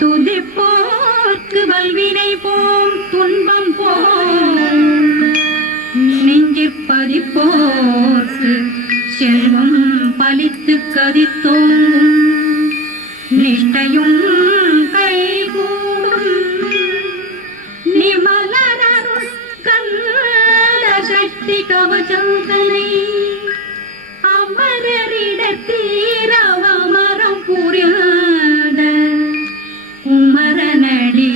துதிப்போர்க்கு வல்வினை போம் துன்பம் போம் நெஞ்சிற்பதிப்போர்க்கு செல்வம் பலித்து கதித்தோங்கும் நிஷ்டையும் கைகூடும் நிமலரருள் கந்த சக்தி கவசந்தனை அமரரிடத்தீரவமரம் புரியாத குமரனடி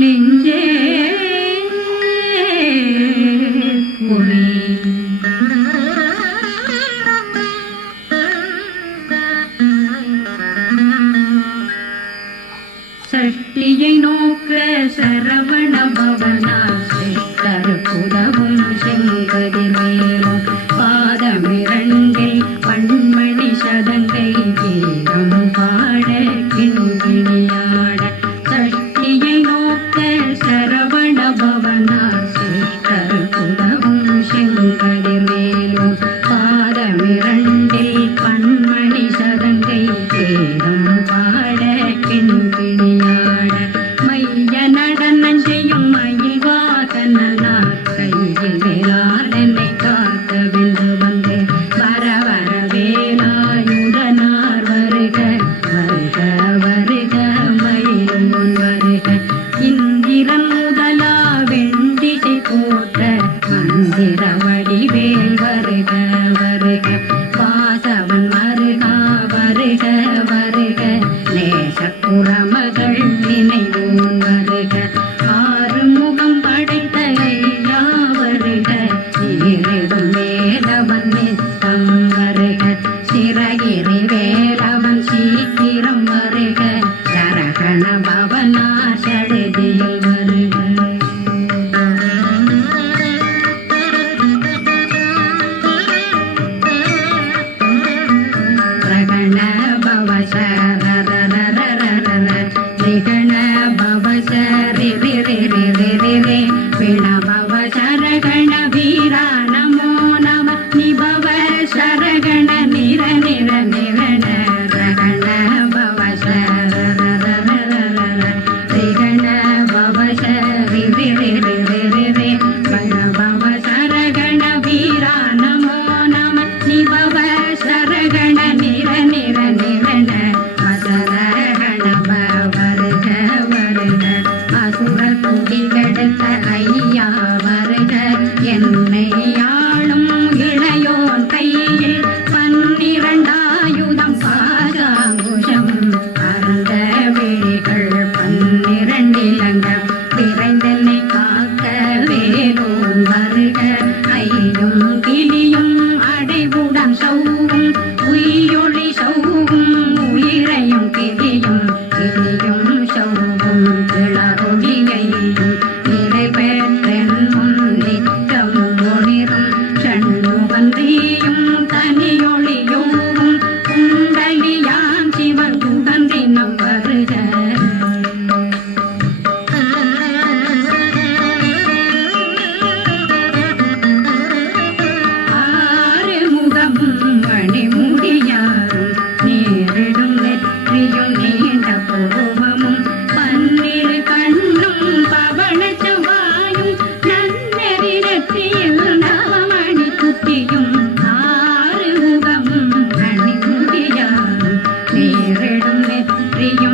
நெஞ்சே புரி சஷ்டியை நோக்க சரவண பவனால் சித்தருக்குதவும் செங்கதிர் மேலும் பாதமிரண்டில் பண்மணி சதங்கை கீதம் பாட கிண்கிணியாட சஷ்டியை நோக்க சரவண பவனால் சித்தருக்குதவும் செங்கதிர் மேலும் பாதமிரண்டில் பண்மணி சதங்கை கீதம் பாட கிண்கிணியாட மைய நடனம் செய்யும் மயில் வாசனார் கையில் வேளாளனை காக்க வென்று வந்து வர வர வேலாயுதனார் வருக வருக வருக மயிலும் முன் வருக இந்திரன் முதலா வெண்டிசை போற்ற மந்திர வடிவேல் வருக வருக வாசவன் வருகா வருக வருக நேசப்புறமகள் நினைவோன் வருக ஆறுமுகம் படைத்த ஐயா வருக ஈரிடும் வேலவன் நித்தம் வருக சிறகிரி வேலவன் சீக்கிரம் வருக சரகண பவனா சடுதியில் வருக ரகண பவ ரிகண பவ சரி பிண பவ சரகண வீரா நமோ நம நிபவ சரகண நிர நிர நிரண ரகண பவ ரிகண பவ சரி பிண பவ சரகண வீரா நமோ நம நிபவ சரகண நிர நிர நிரண மசரகண வருக வருக அசுர குடி கெடுத்த ஐயா வருக என்னை ஆளும் இளையோன் கையில் 12 பாசாங்குஷம் அறந்த விழிகள் 12 இலங்கம் விரைந்தென்னை காக்க வேலோன் வருக ஐயும் கிளியும் அடைவுடன் சௌவும் உயிரொளி சௌவும் உயிரையும் கிளியும் கிளியும் சௌவும் கிளறொளியையும் நிறை பெற்றென்னும் நித்தம் ஒளிரும் சண்முகந்தியும் தனியொளியோவும் குண்டலியான் சிவன் குகந்தினம் வருக ஆறுமுகமும் மணிமுடியாரும் நேரிடும் நெற்றியும் நீண்ட பூவமும் 12 கண்ணும் பவள செவ்வாயும் நன்னெறி நெற்றியில் நவமணி குத்தியும் ஆறுமுகமும் மணிமுடியாரும் நேரிடும் நெற்றியும்